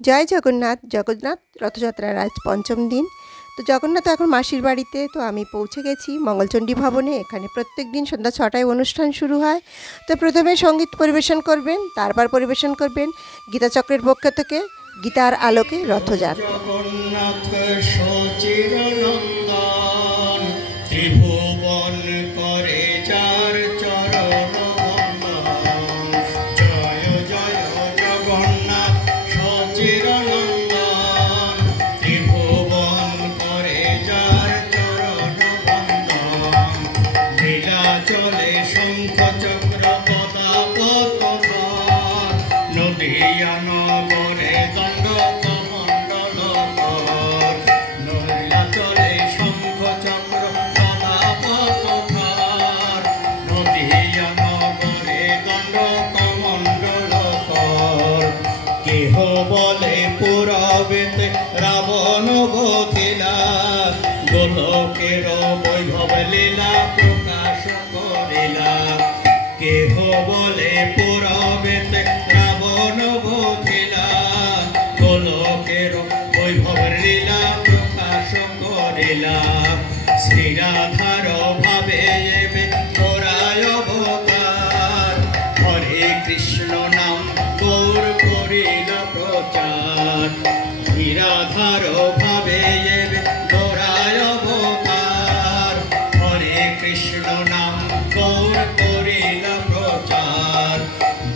জয় জগন্নাথ। জগন্নাথ রথযাত্রার আজ পঞ্চম দিন। তো জগন্নাথ এখন মাসির বাড়িতে, তো আমি পৌঁছে গেছি মঙ্গলচণ্ডী ভবনে। এখানে প্রত্যেক দিন সন্ধ্যা ৬টায় অনুষ্ঠান শুরু হয়। তো প্রথমে সঙ্গীত পরিবেশন করবেন, তারপর পরিবেশন করবেন গীতাচক্রের পক্ষ থেকে গীতার আলোকে রথযাত্রা। জগন্নাথ সচিরানন্দন ত্রিভুবন করে যার চরণ বন্দন। জয় জয় জগন্নাথ সচিরানন্দন ত্রিভুবন করে যার চরণ বন্দন। লীলা চলে শঙ্খ চক্র গদা পদ্ম নদিয়া নগরে দণ্ড কমণ্ডল নৈলা চলে শঙ্খ চক্র গদা পদ্ম নদিয়া নগরে দণ্ড কমণ্ডল কেহ বলে পুরবেতে রাবণ বধিলা গোলকের বৈভব লীলা প্রকাশ করিলা। কেহ বলে পুরবেতে রাবণ বধিলা গোলকের বৈভব লীলা প্রকাশ করিলা। শ্রীরাধার ভাবে এবে তোরায় অবতার হরে কৃষ্ণ নাম গৌর করিল প্রচার। শ্রীরাধার ভাবে এবে তোরায় অবতার হরে কৃষ্ণ নাম গৌর করিল প্রচার।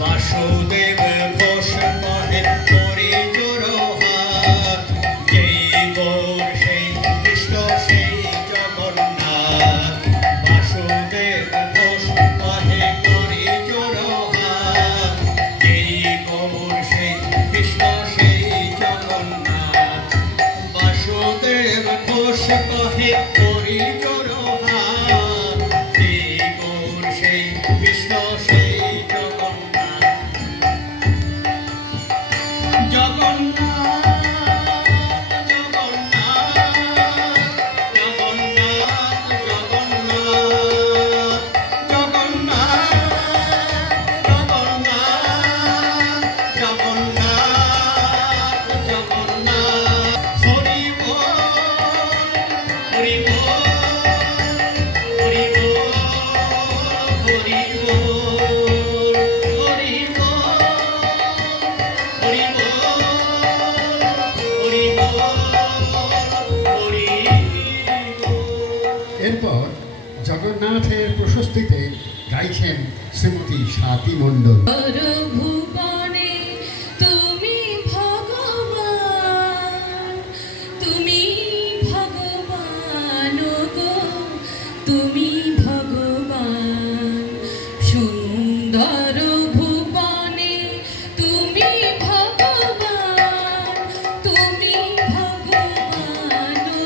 বাসুদেব ঘোষ কহে করি জোড়হাত যেই গৌর সেই কৃষ্ণ সেই জগন্নাথ। বাসুদেব ঘোষ কহে করি জোড়হাত যেই গৌর সেই কৃষ্ণ সেই জগন্নাথ। বাসুদেব ঘোষ কহে করি জোড়হাত যেই গৌর সেই কৃষ্ণ সেই জগন্নাথ। জগন্নাথ জগন্নাথ জগন্নাথ জগন্নাথ জগন্নাথ জগন্নাথ জগন্নাথ হরি বল হরি বল হরি বল হরি বল হরি বল হরি বল হরি বল হরি বল। এরপর জগন্নাথের প্রশস্তিতে গাইছেন শ্রীমতী স্বাতী মণ্ডল। ভুবনে তুমি ভগবান, তুমি ভগবান গো, তুমি ভগবান। সুন্দর ভুবনে তুমি ভগবান, তুমি ভগবান গো,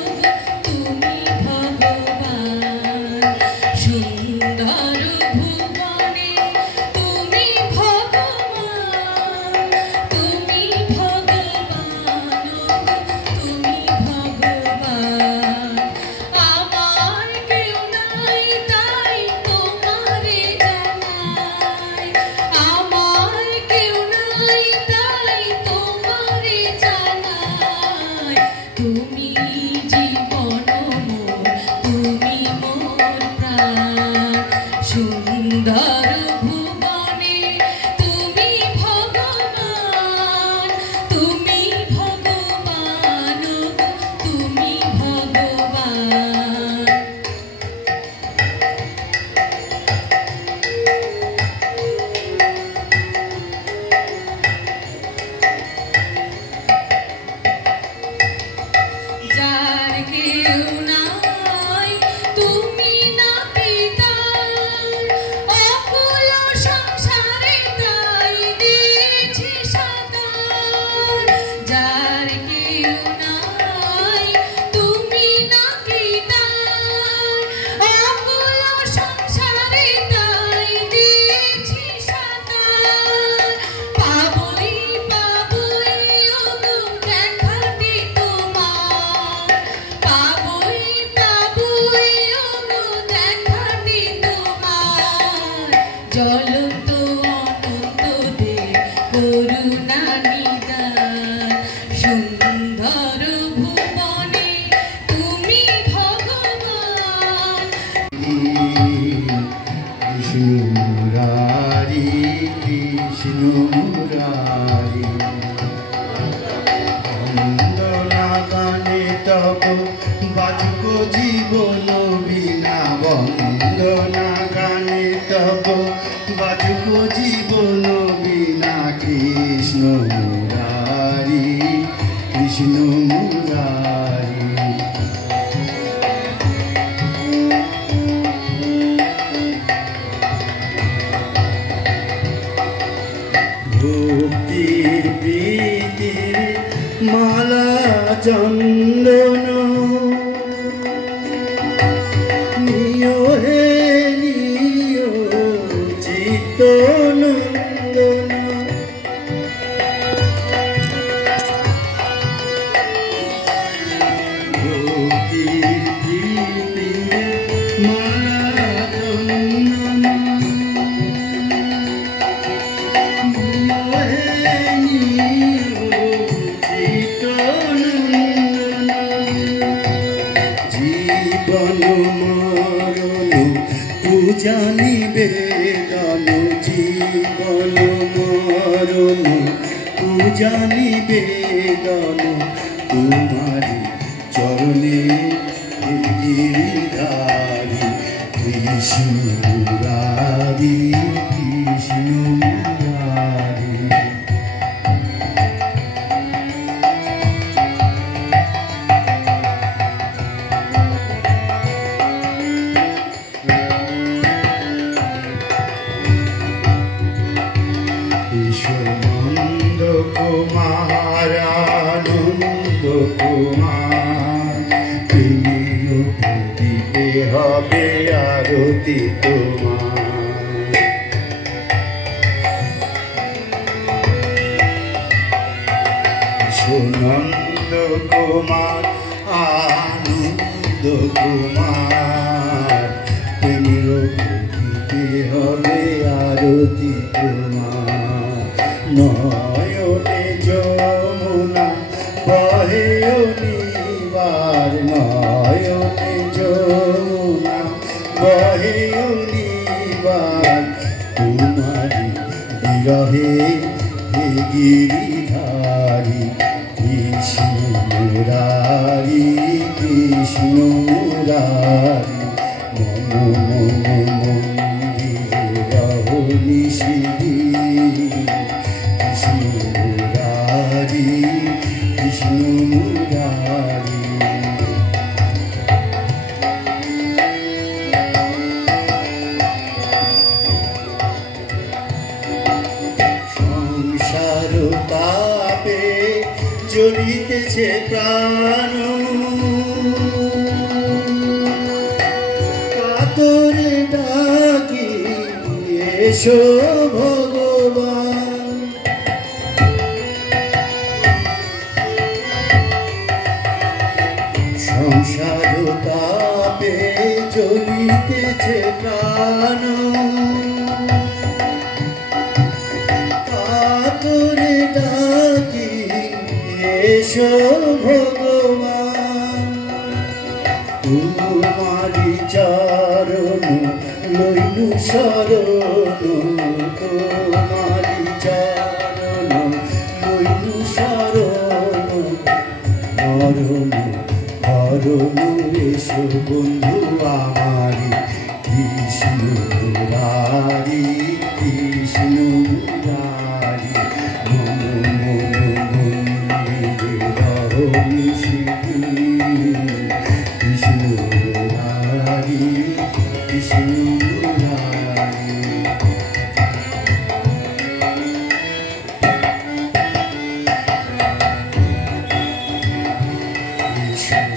তুমি ভগবান। সুন্দর ভুবনে তুমি ভগবান, মালা চন্দন নিয় হে নিয় চিত্ত নন্দন জানিবে গান জীবন মরণ জানিবে গান তোমারি চরণে গিরিধারী কৃষ্ণ মুরারি কৃষ্ণ মুরারি নন্দ কুমার আনন্দ কুমার প্রিয় দিতে হবে আরতি তোমার সুনন্দ কুমার আনন্দ কুমার প্রিয় দিতে হবে আরতি তোমার নয়নে যমুনা বহে অনিবার নয়নে যমুনা বহে অনিবার তোমারি বিরহে হে গিরিধারী কৃষ্ণ মুরারি কৃষ্ণ মুরারি মন মন মন্দিরে রহো নিশিদিন কৃষ্ণ মুরারি কৃষ্ণ মুরারি সংসার তাপে জ্বলিতেছে প্রাণ কাতরে ডাকি এসো ভগবান সংসার তাপে জ্বলিতেছে প্রাণ কাতরে ডাকি এসো ভগবান তোমারি চরণ লইলু শরণ তোমারি চরণ লইলু শরণ মরণ হরণ এসো বন্ধু আমারি কৃষ্ণ মুরারি কৃষ্ণ মুরারি মন মন মন্দিরে রহো নিশিদিন কৃষ্ণ মুরারি কৃষ্ণ মুরারি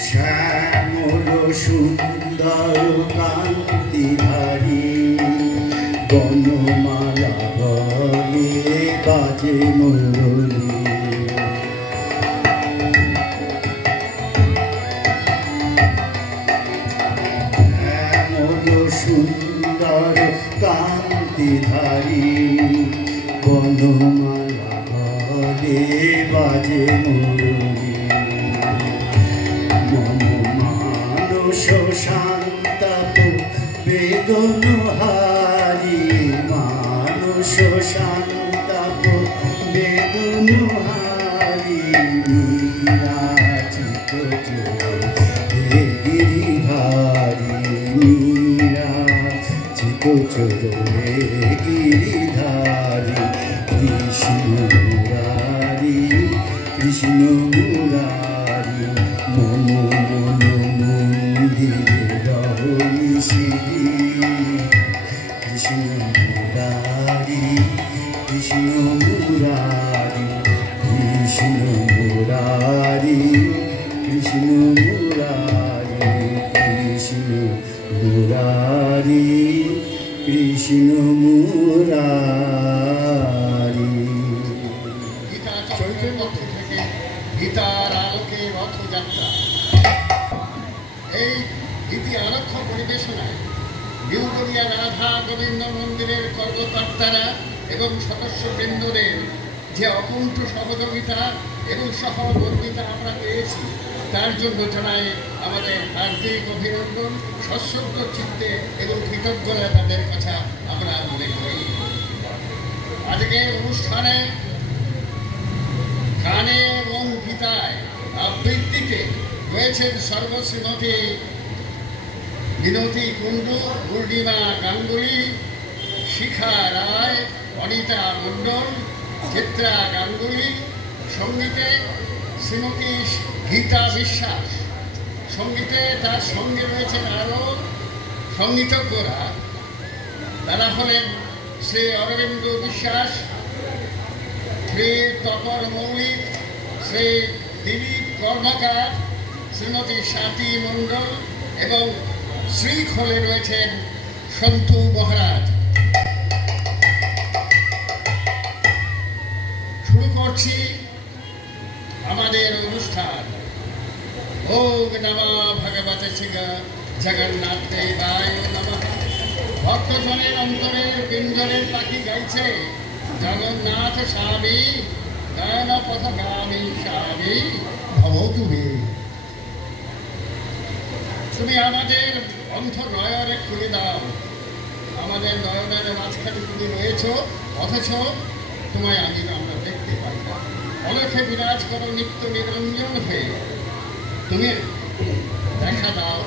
শ্যামল সুন্দর কান্তিধারী বনমালা বলে বাজে মুরলী শ্যামল সুন্দর কান্তিধারী বনমালা বলে বাজে মুরলী মম মানস শান্তাপ বেদনহারি মানস শান্তাপ বেদনহারি নিরাচিত হে গিরিধারী নিরাচিত হে গিরিধারী কৃষ্ণ মুরারি কৃষ্ণ মুরারি মন মন মন্দিরে রহো নিশিদিন কৃষ্ণ মুরারি কৃষ্ণ মুরারি কৃষ্ণ মুরারি গীতার আলোকে রথযাত্রা। এই গীতি আলোক্ষ পরিবেশনায় নিউগড়িয়া রাধা গোবিন্দ মন্দিরের কর্মকর্তারা এবং সদস্যবৃন্দদের যে অকুণ্ঠ সহযোগিতা এবং সহমর্মিতা আমরা পেয়েছি, তার জন্য জানাই আমাদের হার্দিক অভিনন্দন, সশ্রদ্ধ চিত্তে এবং কৃতজ্ঞতা তাদের কথা আমরা মনে করি। আজকের অনুষ্ঠানে গানে এবং গীতায় আবৃত্তিতে রয়েছেন সর্বশ্রীমতী মিনতি কুণ্ডু, পূর্ণিমা গাঙ্গুলি, শিখা রায়, অনিতা মণ্ডল, চিত্রা গাঙ্গুলি। সঙ্গীতে শ্রীমতী গীতা বিশ্বাস। সঙ্গীতে তার সঙ্গে রয়েছেন আরও সঙ্গীতজ্ঞরা। তারা হলেন শ্রী অরবিন্দ বিশ্বাস, শ্রী তপর মৌলিক, শ্রী দিলীপ কর্মকার, শ্রীমতী স্বাতী মণ্ডল এবং শ্রীখোলে রয়েছেন সন্তু মহারাজ। শুরু করছি আমাদের অনুষ্ঠান। ওম নমঃ ভগবতে জগন্নাথ দেবায় নমঃ। ভক্তজনের অন্তরের পিঞ্জরের পাখি গাইছে জগন্নাথ স্বামী নয়ন পথগামী স্বামী ভব তুমি। তুমি আমাদের অন্ধ নয়নে খুলে দাও। আমাদের নয়নের মাঝখানে তুমি রয়েছ, অথচ তোমায় আমরা দেখতে পাই না। অনেকে বিরাজ করো নিত্য নিরঞ্জন হয়ে। তুমি দেখা দাও,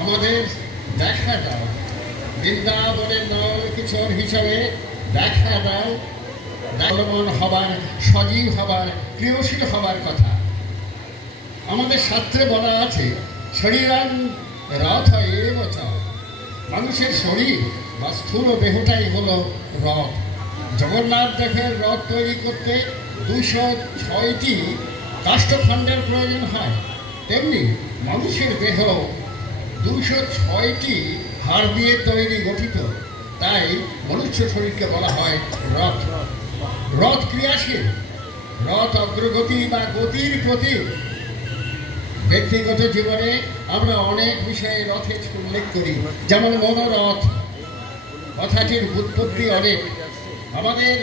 আমাদের দেখা দাও। বৃন্দাবনের নয়ন কিশোর হিসাবে দেখা দাও। চলমান হবার, সজীব হবার, ক্রিয়াশীল হবার কথা। আমাদের শাস্ত্রে বলা আছে শরীরান রথ এব চ। মানুষের শরীর বা স্থূল দেহটাই হলো রথ। জগন্নাথ দেবের রথ তৈরি করতে 206টি কাষ্ঠখণ্ডের প্রয়োজন হয়, তেমনি মানুষের দেহ 206টি হাড় দিয়ে তৈরি গঠিত। তাই মনুষ্য শরীরকে বলা হয় রথ। রথ ক্রিয়াশীল, রথ অগ্রগতি বা গতির প্রতীক। ব্যক্তিগত জীবনে আমরা অনেক বিষয়ে রথের উল্লেখ করি, যেমন মনোরথ। কথাটির উৎপত্তি অনেক। আমাদের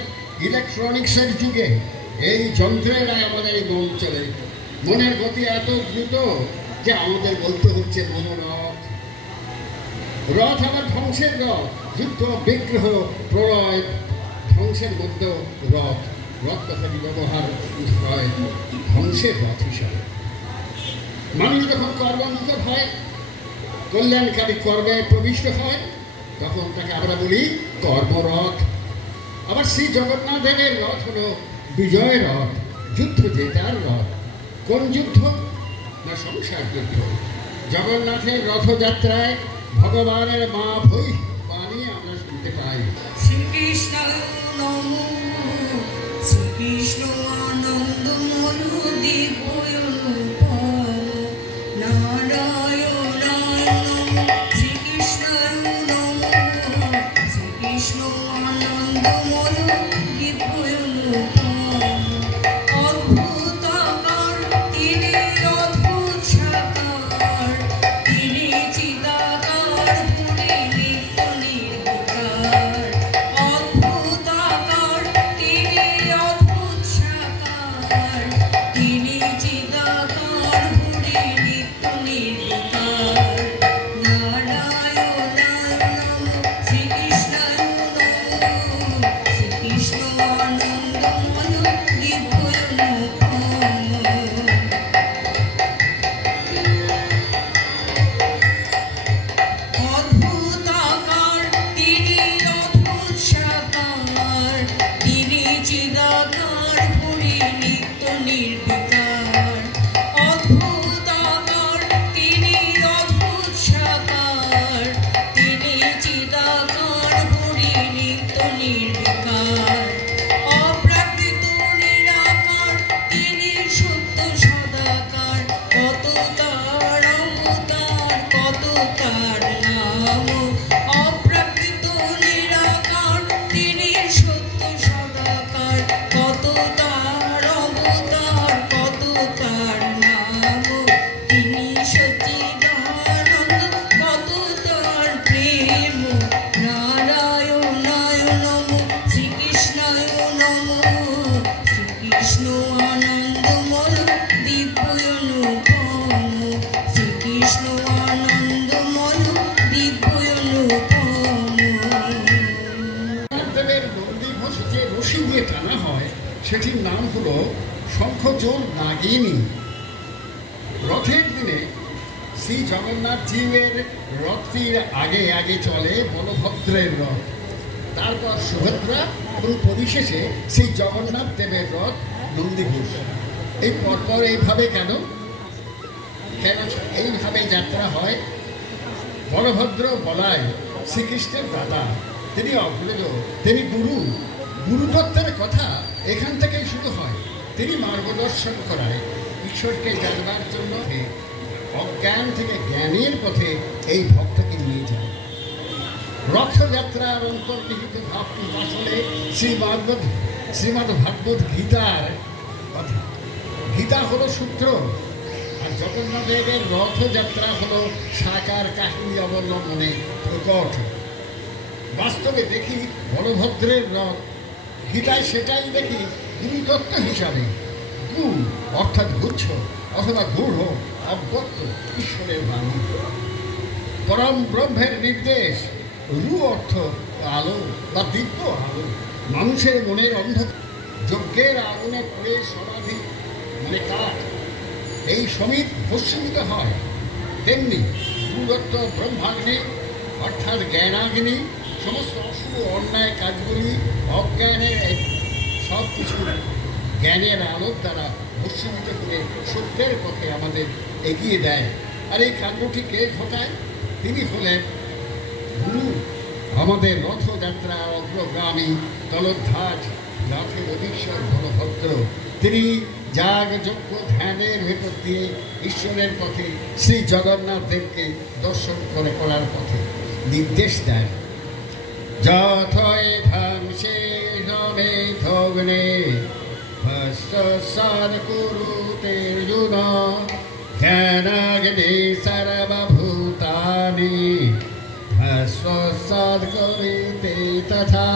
ইলেকট্রনিক্সের যুগে এই যন্ত্রেরাই আমাদের এই মন চলে। মনের গতি এত দ্রুত যে আমাদের বলতে হচ্ছে মনোরথ। রথ আবার ধ্বংসের রথ। যুদ্ধ, বিগ্রহ, প্রলয়, ধ্বংসের মধ্যে রথ। রথ কথাটি ব্যবহার হয় ধ্বংসের রথ হিসাবে। মানুষ যখন কর্মমুখ হয়, কল্যাণকারী কর্মে প্রবিষ্ট হয়, তখন তাকে আমরা বলি কর্মরথ। আবার শ্রী জগন্নাথ দেবের রথ হলো বিজয় রথ, যুদ্ধ জেতার রথ। কোন যুদ্ধ? না সংসার যুদ্ধ। জগন্নাথের রথযাত্রায় ভগবানের মা ভৈ বাণী আমরা শুনতে পাই। শ্রীকৃষ্ণ নমো, শ্রীকৃষ্ণ আনন্দময় দিব্য রূপ নারায়ণায় নমঃ। শ্রীকৃষ্ণ নমো, শ্রীকৃষ্ণ আনন্দময় দিব্য রূপ। অদ্ভুতাকার তিনি, অদ্ভুত সাকার তিনি, চিদাকার তিনি, নিত্য নির্বিকার। অদ্ভুতাকার তিনি, অদ্ভুত সাকার সেটির নাম হলো শঙ্খচূড় নাগিনী। রথের দিনে শ্রী জগন্নাথ জীবের রথটির আগে আগে চলে বলভদ্রের রথ, তারপর সুভদ্রা এবং পরিশেষে শ্রী জগন্নাথ দেবের রথ নন্দীঘোষ। এই পরপর এইভাবে কেন এইভাবে যাত্রা হয়? বলভদ্র বলায় শ্রীকৃষ্ণের দাদা, তিনি অগ্রজ, তিনি গুরুতত্ত্বের কথা এখান থেকেই শুরু হয়। তিনি মার্গদর্শন করায় ঈশ্বরকে জানবার জন্য অজ্ঞান থেকে জ্ঞানের পথে এই ভক্তকে নিয়ে যায়। রথযাত্রার অন্তর্নিহিত ভাবটি আসলে শ্রীমদ্ ভাগবত গীতার কথা। গীতা হলো সূত্র, আর জগন্নাথ দেবের রথযাত্রা হলো সাকার কাহিনী অবলম্বনে প্রকট। বাস্তবে দেখি বলভদ্রের রথ, গীতায় সেটাই দেখি গুরুতত্ত্ব হিসাবে। গুণ অর্থাৎ গুচ্ছ অথবা গূঢ় অব্যক্ত ঈশ্বরের বাণী, পরম ব্রহ্মের নির্দেশ। রু অর্থ আলো বা দিব্য আলো, মানুষের মনের অন্ধকার। যজ্ঞের আগুনে পড়ে সমাধি মানে কাঠ, এই সমিত ভস্মীভূত হয়। তেমনি গুরুদত্ত ব্রহ্মাগ্নি অর্থাৎ জ্ঞানাগ্নি সমস্ত অশুভ অন্যায় কাজগুলি অজ্ঞানের সব কিছু জ্ঞানের আলোর দ্বারা ভস্মীভূত করে সত্যের পথে আমাদের এগিয়ে দেয়। আর এই কাণ্ডটি কে ঘটায়? তিনি হলেন গুরু, আমাদের রথযাত্রা অগ্রগামী দলধ্বাজ রথের অধীশ্বর বলভদ্র। তিনি যাগ যজ্ঞ ধ্যানের ভেতর দিয়ে ঈশ্বরের পথে শ্রী জগন্নাথ দেবকে দর্শন করার পথে নির্দেশ দেন। যথয় ধ্বংসে নমে ধগ্নে ভস্মসাদ কুরুতে অর্জুন জ্ঞানাগ্নি সর্বভূতানি ভস্মসাদ কুরুতে তথা।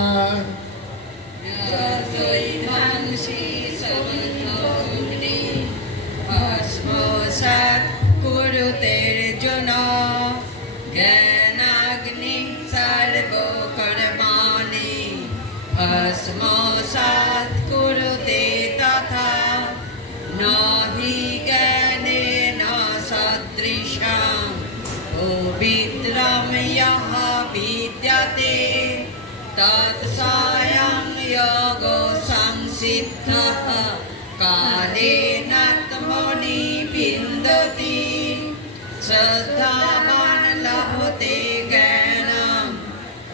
কুরুতের্জুন জ্ঞানাগ্নি সর্বকর্মাণি ভস্মসাৎ কুরুতে তথা। নাহি জ্ঞানেন সদৃশং পবিত্রং যঃ বিদ্যতে তৎস্বয়ং যোগো সংসিদ্ধঃ কালেনাত্মনি বিন্দতি। শ্রদ্ধাবান লভতে জ্ঞানম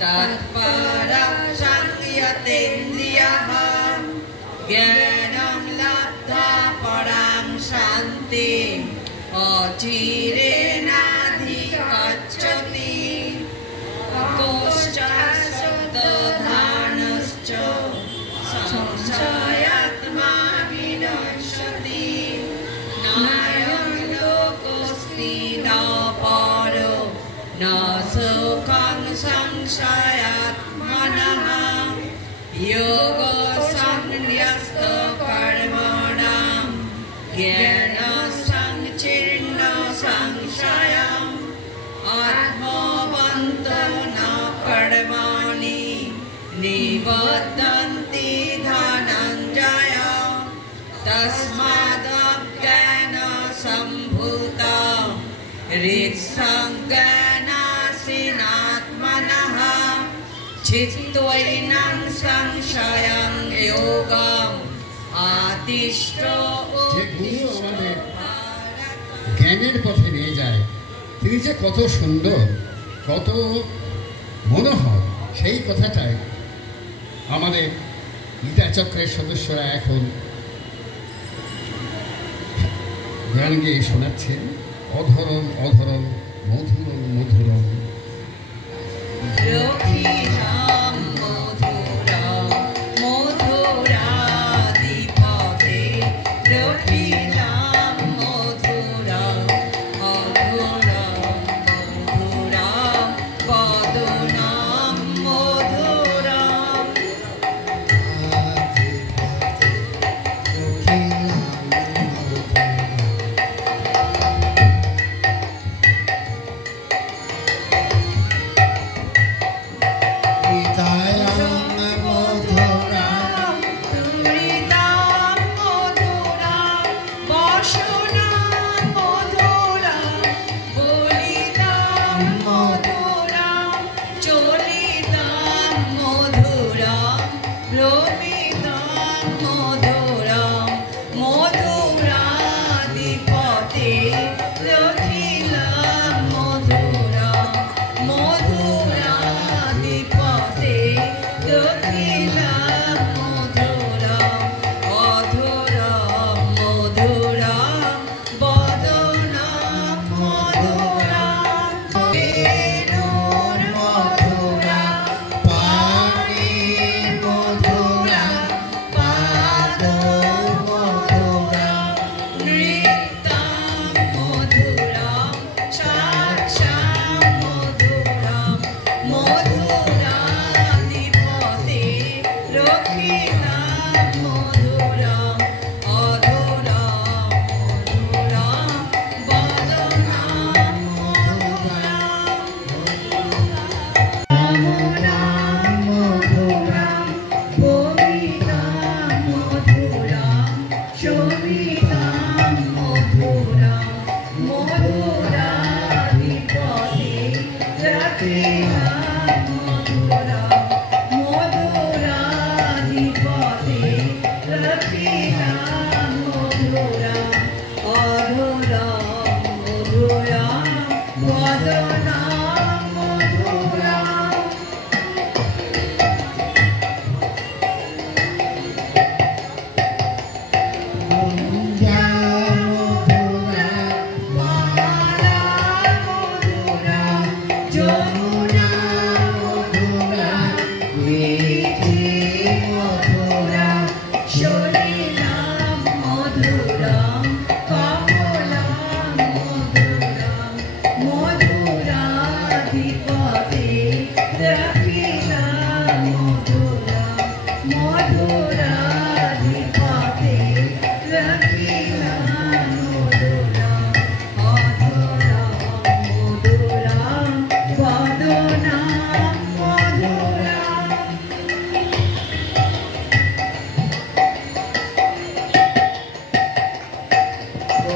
তৎপরঃ সংযতেন্দ্রিয়ঃ জ্ঞানম লব্ধা পরাং শান্তিম অচিরেণাধিগচ্ছতি। কোশ্চাশব্দধানশ্চ সংশয়াত্মা বিনশ্যতি। নায়ং লোকোऽস্তি ন পরো ন সুখং সংশয়াত্মনঃ। যোগো সংন্যস্ত কর্মণাং জ্ঞান সংচ্ছিন্ন সংশয়ং আত্মবন্তো ন কর্মাণি নিবদ্ধন্তি ধনঞ্জয়। তস্মাদজ্ঞান সম্ভূতং ঋৎসজ্ঞানাসীনাত্মনঃ চিত্তৈनं সংশয়ং যোগম আদিষ্ট। যে গুরু আমাদের জ্ঞানের পথে নিয়ে যায়, তিনি যে কত সুন্দর, কত মনোহর, সেই কথাটাই আমাদের গীতা চক্রের সদস্যরা এখন গান গেয়ে শোনাচ্ছেন। অধরম অধরম মধুরম মধুরম। রক্ষিণাম মধুরম মধুরাদিপদে রক্ষিণাম মধুরম মধুরম মধুরম পদনাম মধুরম। গীতা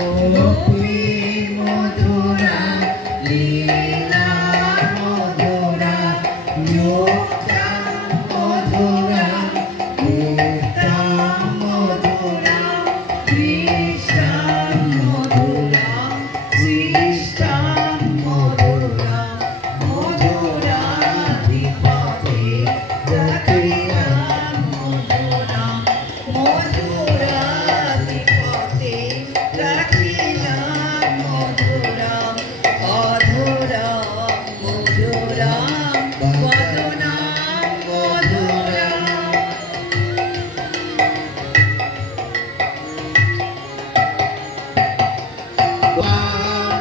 গোপী মধুরা লীলা মধুরা মুক্তা মধুরা মুক্তা মধুরা কৃষ্ণ মধুরা কৃষ্ণ মধুরা মধুরা দীপকে দক্ষিণা মধুরা মধুরা দীপকে দক্ষিণা মধুরা অধুরা মধুরা বদনা মধুরা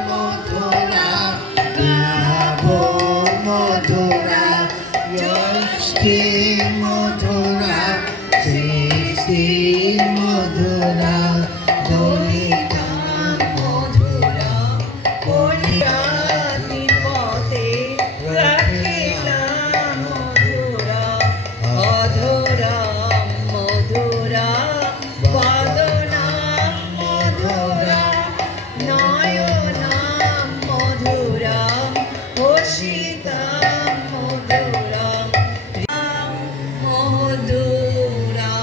মধুরা গাব মধুরা যষ্টি মধুরা সৃষ্টি মধুরা দলিতা মধুরা কলিয়া দীপতে রাখিলা মধুরা অধুরা মধুরা বদনা মধুরা নয়না মধুরা হসিতা মধুরা মধুরা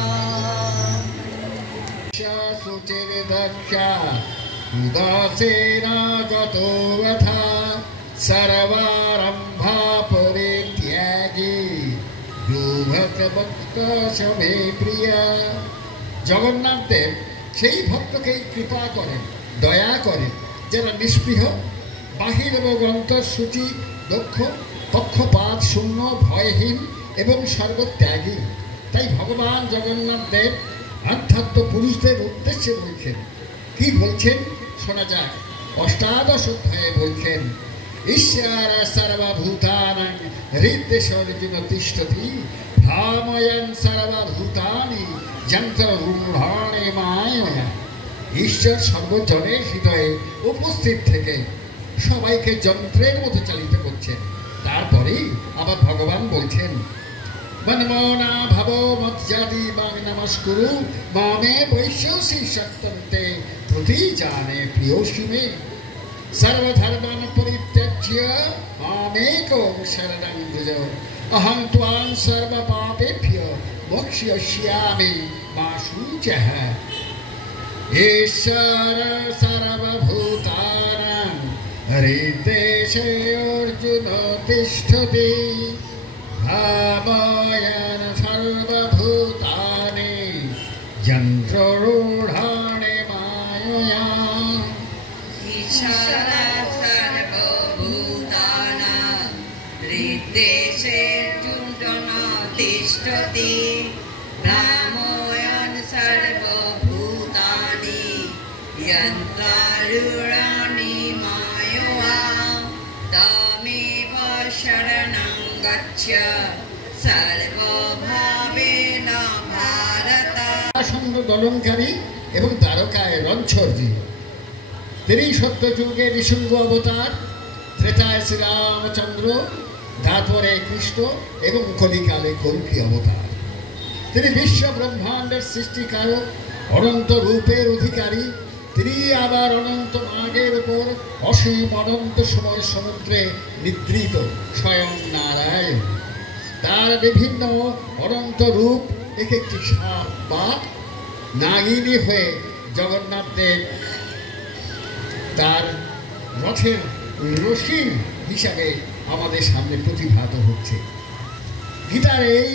সুচির দক্ষা উদাসীনা যত ব্যথা সর্বারম্ভা পরিত্যাগী দুভক্ত ভক্ত সবে প্রিয়া। জগন্নাথ দেব সেই ভক্তকেই কৃপা করেন, দয়া করেন, যারা নিষ্পৃহ, বাহির এবং অন্তঃসূচি দক্ষ, পক্ষপাত শূন্য, ভয়হীন এবং সর্বত্যাগী। তাই ভগবান জগন্নাথ দেব আধ্যাত্ম পুরুষদের উদ্দেশ্যে বলছেন। কি বলছেন শোনা যাক। অষ্টাদশ অধ্যায়ে বলছেন, ঈশ্বর সর্বভূতানাং হৃদ্দেশর্জুন তিষ্ঠতি ভাময়ন সর্বভূতানি যন্ত্ররূঢ়াণে মায়য়া। ঈশ্বর সর্বজনের হৃদয়ে উপস্থিত থেকে সবাইকে যন্ত্রের মতো চালিত করছেন। তারপরেই আবার ভগবান বলছেন, বনমনা ভব মজ্জাদি বাং নমস্কুরু মামে বৈশ্যসি সত্যন্তে প্রতি জানে প্রিয়সি মে সর্বধর্মান পরিত্যাজ্য মামেকং শরণং ভজ অহং ত্বাং সর্বপাপেভ্যো মোক্ষ্যস্যামি মা শুচঃ। ঈশ্বর সর্বভূতানাং হৃদ্দেশে অর্জুন তিষ্ঠতি ভাবয়ন সর্বভূতানি যন্ত্ররূঢ়াণে মায়য়া। ঈশ্বর সর্বভূতানাং হৃদ্দেশেऽর্জুন তিষ্ঠতি ভ্রাময়ন সর্বভূতানি যন্ত্রারূঢ়াণি মায়য়া। তমেব শরণং গচ্ছ সর্বভাবেন ভারত। আসন্ন দলনকারী এবং দ্বারকায় রণছর্জি, তিনি সত্যযুগে নৃসিংহ অবতার, ত্রেতায় শ্রীরামচন্দ্র, তারপরে কৃষ্ণ এবং কলিকালে কল্কি অবতার। তিনি বিশ্ব ব্রহ্মাণ্ডের সৃষ্টিকারক, অনন্ত রূপের অধিকারী। তিনি আবার অনন্ত মার্গের উপর অসীম অনন্ত সময় সমুদ্রে নিদ্রিত স্বয়ং নারায়ণ। তার বিভিন্ন অনন্ত রূপ এক একটি সাপ বা নাগিনী হয়ে জগন্নাথ দেব তার রথের রশি হিসাবে আমাদের সামনে প্রতিভাত হচ্ছে। গীতার এই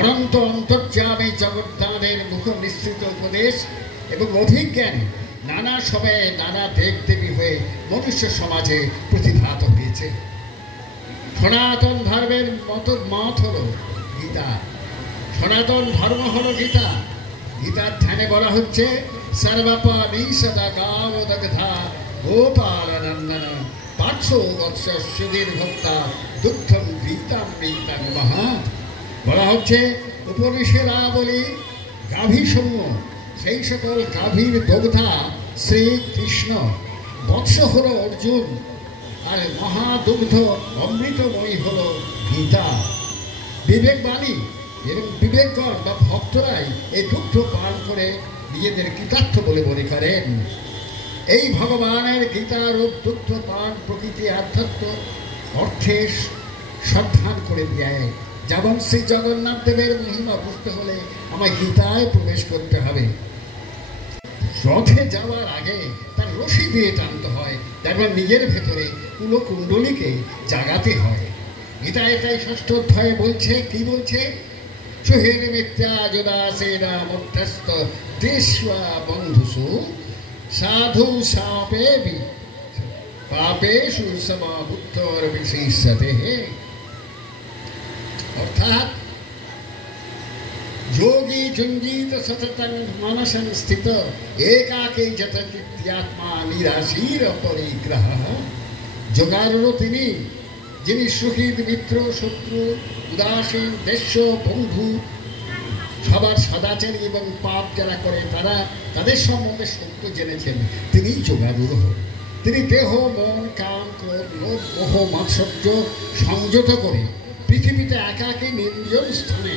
অনন্ত অন্তর্যামী জগন্নাথের মুখ নিঃসৃত উপদেশ এবং অভিজ্ঞানী নানা সময়ে নানা দেবদেবী হয়ে মনুষ্য সমাজে প্রতিভাত হয়েছে। সনাতন ধর্মের মত হলো গীতা, সনাতন ধর্ম হলো গীতা। গীতার ধ্যানে বলা হচ্ছে, সর্বাপানি সদা গাবদগ্ধা গোপালনন্দন পার্শ্ব বৎস সুধীর ভক্তা দুগ্ধম গীতামৃতং মহা। বলা হচ্ছে উপনিষেরা বলি গাভী সমূহ, সেই সকল গাভীর দগ্ধা শ্রীকৃষ্ণ, বৎস হল অর্জুন, আর মহাদুগ্ধ অমৃতময়ী হল গীতা। বিবেকবাণী এবং বিবেকগণ বা ভক্তরাই এই দুগ্ধ পান করে নিজেদের কৃতার্থ বলে মনে করেন। এই ভগবানের গীতার উদ্বুদ্ধ পান প্রকৃতি আধ্যাত্ম অর্থে সন্ধান করে দেয়। যেমন শ্রী জগন্নাথ দেবের মহিমা বুঝতে হলে আমায় গীতায় প্রবেশ করতে হবে। রথে যাওয়ার আগে তার রশি দিয়ে টানতে হয়, তেমন নিজের ভেতরে কুলকুণ্ডলীকে জাগাতে হয়। গীতা এটাই 6ষ্ঠ অধ্যায়ে বলছে, কি বলছে? সুহের মিথ্যা যোদাসেনা মধ্যস্থ দেশা বন্ধুসু সাধু সাপেবি পাপেষু সমাবুদ্ধর বিশেষতে। অর্থাৎ যোগী জঞ্জিত সততং মানসং স্থিত একাকে যতচিত্যাত্মা নিরাশীর পরিগ্রহ। যোগারূঢ় তিনি, যিনি সুহৃদ মিত্র শত্রু উদাসীন দেশ্য বন্ধু সবার সদাচারী এবং পাপ যারা করে তাদের সম্বন্ধে সত্য জেনেছেন, তিনিই যোগারূঢ়। তিনি দেহ মন কাম ক্রোধ লোভ মোহ মাৎসর্য সংযত করে পৃথিবীতে একাকী নির্জন স্থানে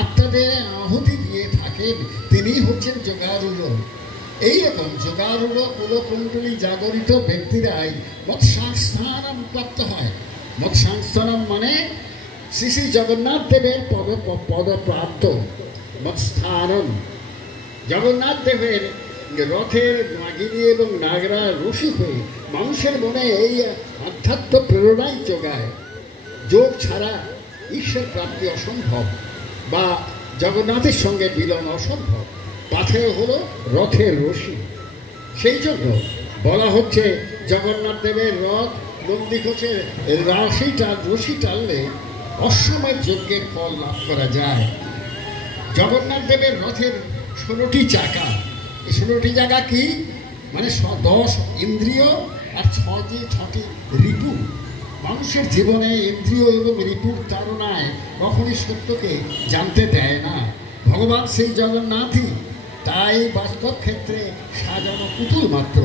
আত্মাদের আহুতি দিয়ে থাকেন, তিনিই হচ্ছেন যোগারূঢ়। এইরকম যোগারূঢ় কুলকুণ্ডলী জাগরিত ব্যক্তিরাই মৎসংস্থানম প্রাপ্ত হয়। মৎসংস্থানম মানে শ্রী শ্রী জগন্নাথ দেবের পদপ্রাপ্ত। মৎস্থানম জগন্নাথ দেবের রথের নাগিনী এবং নাগরা রশি হয়ে মানুষের মনে এই আধ্যাত্ম প্রেরণাই যোগায়। যোগ ছাড়া ঈশ্বর প্রাপ্তি অসম্ভব বা জগন্নাথের সঙ্গে মিলন অসম্ভব। পাথেয় হলো রথের রশি। সেই জন্য বলা হচ্ছে জগন্নাথ দেবের রথ নন্দীঘোষের রশি টানলে অশ্বমেধ যজ্ঞের ফল লাভ করা যায়। জগন্নাথ দেবের রথের 16টি চাকা। এই 16টি চাকা কি মানে 10 ইন্দ্রিয় আর 6টি রিপু। মানুষের জীবনে ইন্দ্রিয় এবং রিপুর তাড়নায় কখনই সত্যকে জানতে দেয় না। ভগবান সেই জগন্নাথই তাই বাস্তব ক্ষেত্রে সাজানো পুতুল মাত্র।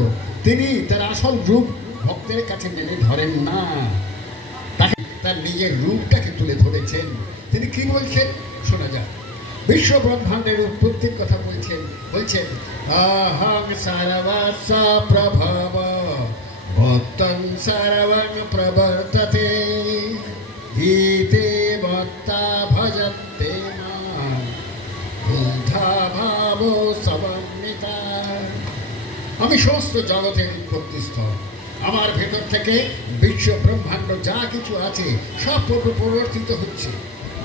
তিনি তার আসল রূপ ভক্তের কাছে মেনে ধরেন না, তাকে তার নিজের রূপটাকে তুলে ধরেছেন। তিনি কি বলছেন শোনা যায়। বিশ্ব ব্রহ্মাণ্ডের উৎপত্তির কথা বলছেন অহং সর্বস্য প্রভব ভক্তং সর্বং প্রবর্ততে গীতে ভক্তা ভজন্তে মাম বুদ্ধা ভাব সমন্বিতা। আমি সমস্ত জগতের উৎপত্তিস্থল। আমার ভেতর থেকে বিশ্ব ব্রহ্মাণ্ড যা কিছু আছে সব প্রবর্তিত হচ্ছে।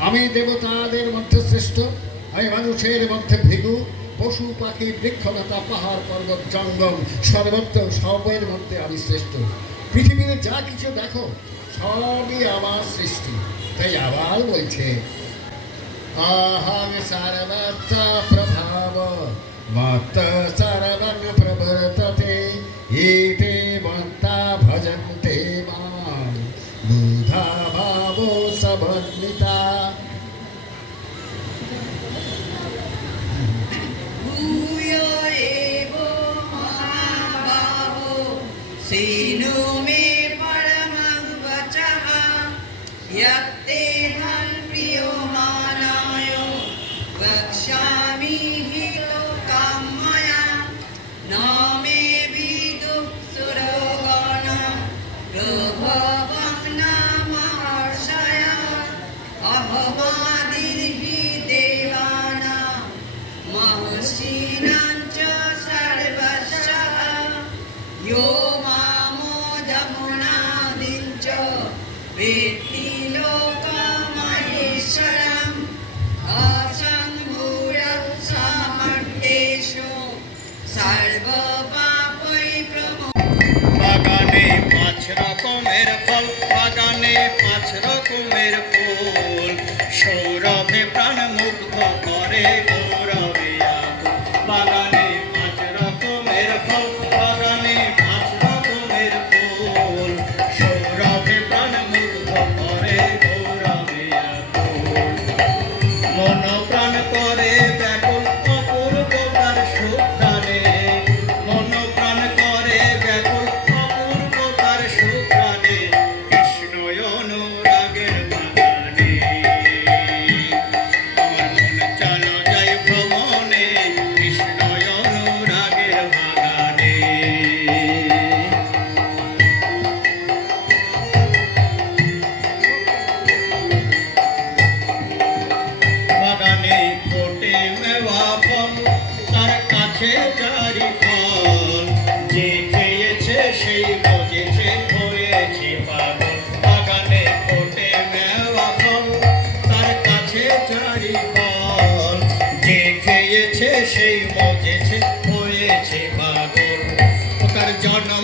আমি দেবতাদের মধ্যে শ্রেষ্ঠ, আমি মানুষের মধ্যে ভৃগু, পশু পাখি বৃক্ষলতা পাহাড় পর্বত জঙ্গল সর্বত্র সবের মধ্যে আমি শ্রেষ্ঠ। পৃথিবীতে যা কিছু দেখো সবই আমার সৃষ্টি। তাই আবার বলছে অহং সর্বস্য প্রভাব মত্ত সর্বং প্রবর্ততে এতে মত্তা ভজন্তে মাম বুদ্ধা ভাব সমন্বিতা। सेनु मे परमं वचः यत्तेऽहं प्रियो मानाय वक्ष्यामि हि लोकां मया न मे विदुः सुरगणा प्रभवं न महर्षया अहमादिर्हि देवानां महर्षीणां च सर्वशः यो वेत्ति लोकमहेश्वरम् असम्भूरः समर्थेषु सर्वपापै বাগানে 5 রকমের ফল, বাগানে 5 রকমের ফুল, সৌরভে প্রাণ মুগ্ধ করে গৌরবে আকুল। বাগানে 5 রকমের ফল, বাগানে 5 রকমের ফুল, সৌরভে প্রাণ মুগ্ধ করে গৌরবে আকুল। মন প্রাণ করে ব্যাকুল অপূর্ব তার সুপ্রাণে, মন প্রাণ করে ব্যাকুল অপূর্ব তার সুপ্রাণে, কৃষ্ণ অনুরাগের বাগানে। আমার মন চলো যায় ভ্রমণে, কৃষ্ণ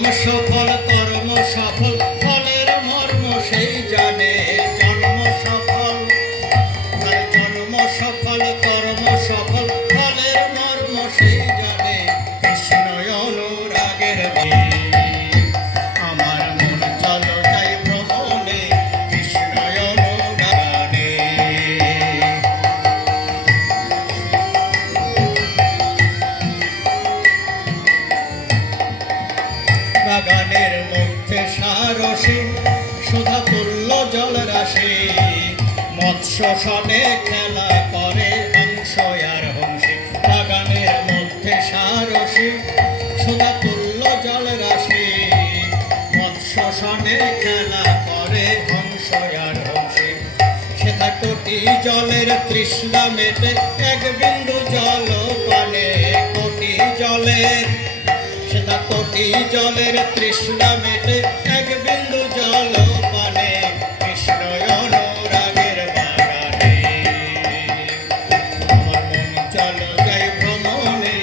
জন্ম সফল কর্ম সফল ফলের মর্ম সেই জানে জন্ম সফল জন্ম সফল কর্ম সফল ফলের মর্ম সেই জানে কৃষ্ণ অনুরাগের বীর আমার মন চলো যাই ভ্রমণে কৃষ্ণ অনুরাগে বাগানের মধ্যে সারসে সুধা তুল্য জল রাশি মৎস্য সনে খেলা করে হংস আর হংসে বাগানের মধ্যে সারসে সুধা তুল্য জল রাশি মৎস্য সনে খেলা করে হংস আর হংসে সেটা কোটি জলের তৃষ্ণা মেটে এক বিন্দু জল পানে কোটি জলের সেটা কোটি জলের তৃষ্ণা মেটে এক বিন্দু জল পানে কৃষ্ণ অনুরাগের বাগানে আমার মন চলো যাই ভ্রমণে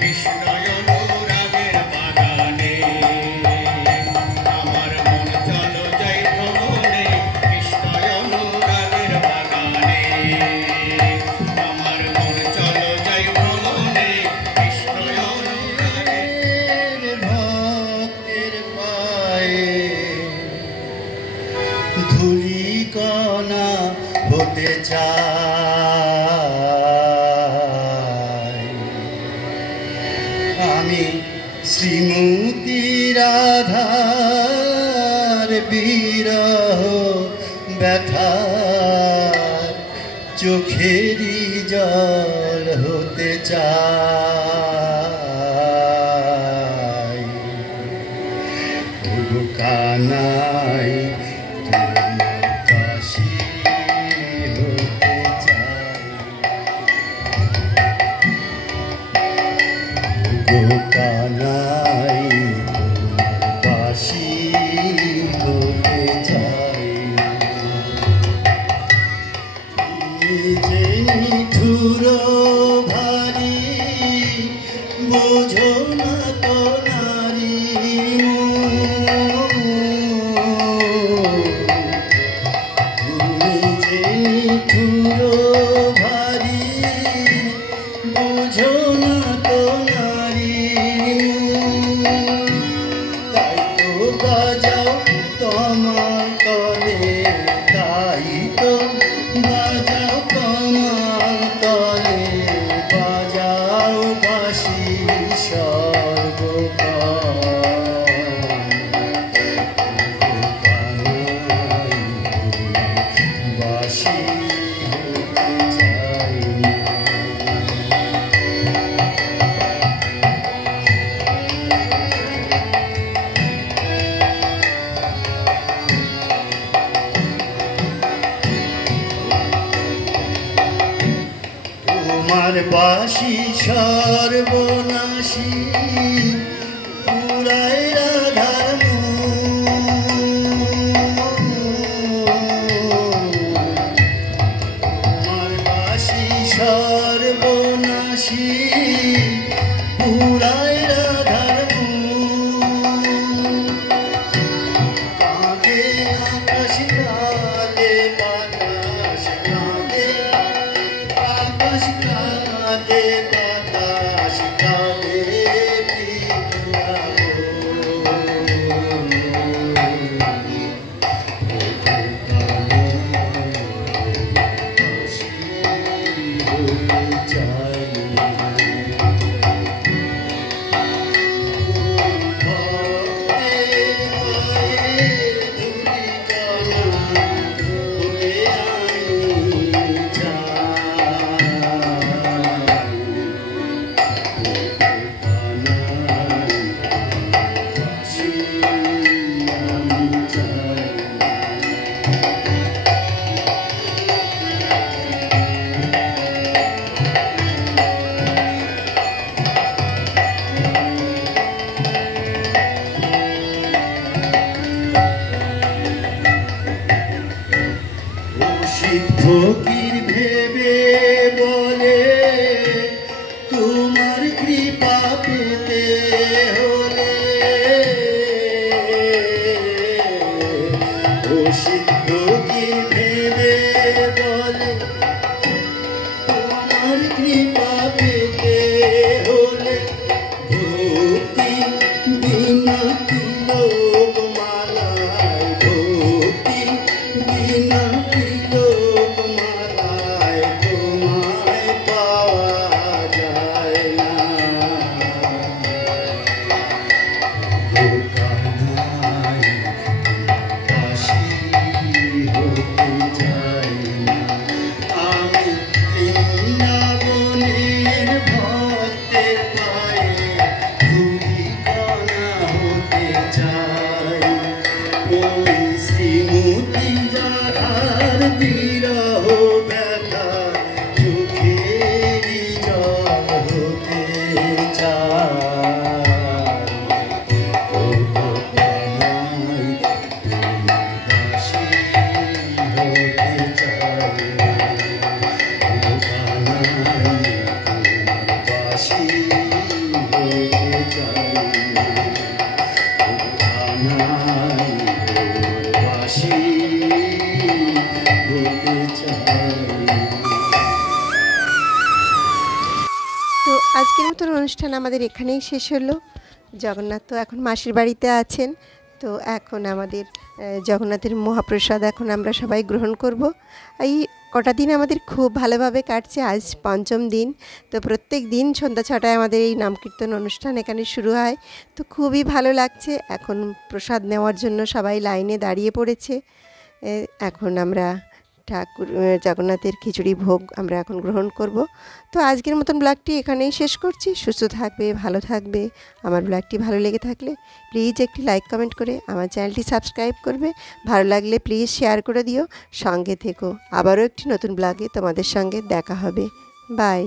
কৃষ্ণ অনুরাগের বাগানে আমার মন চলো যাই ভ্রমণে কৃষ্ণ অনুরাগের বাগানে আমার মন চলো যাই ভ্রমণে কৃষ্ণ অনুরাগের ভক্তের পায়ে ধূলিকণা হতে চাই আমি শ্রীমতী রাধার বিরহ ব্যথার চোখেরই জল হতে চাই ওগো কানাই তোমার কাশি হতে চাই ওগো কানাই তোমার কাশি হতে চাই যে নিঠুর ভারী বোঝো না তো নারী তুমি যে নিঠুর ভারী বোঝো না তো নারী তাই তো বাজাও তোমার তলে তাই তো বাজাও তোমার তলে বাজাও বাঁশি বাঁশি হতে চাই তোমার বাঁশি সর্বনাশী পুরাই রাধার তোমার বাঁশি সর্বনাশী পুরাই রাধার কাঁদে আকাশ কাঁদে বাতাস কাঁদে আকাশ কাঁদে বাতাস কাঁদে অনুষ্ঠান আমাদের এখানেই শেষ হলো। জগন্নাথ তো এখন মাসির বাড়িতে আছেন, তো এখন আমাদের জগন্নাথের মহাপ্রসাদ এখন আমরা সবাই গ্রহণ করব। এই কটা দিন আমাদের খুব ভালোভাবে কাটছে, আজ পঞ্চম দিন। তো প্রত্যেক দিন সন্ধ্যা 6টায় আমাদের এই নাম কীর্তন অনুষ্ঠান এখানে শুরু হয়, তো খুবই ভালো লাগছে। এখন প্রসাদ নেওয়ার জন্য সবাই লাইনে দাঁড়িয়ে পড়েছে। এখন আমরা ঠাকুর জগন্নাথের খিচুড়ি ভোগ আমরা এখন গ্রহণ করব। তো আজকের মতন ব্লগটি এখানেই শেষ করছি। সুস্থ থাকবে, ভালো থাকবে। আমার ব্লগটি ভালো লেগে থাকলে প্লিজ একটি লাইক কমেন্ট করে আমার চ্যানেলটি সাবস্ক্রাইব করবে। ভালো লাগলে প্লিজ শেয়ার করে দিও, সঙ্গে থেকো। আবারও একটি নতুন ব্লগে তোমাদের সঙ্গে দেখা হবে। বাই।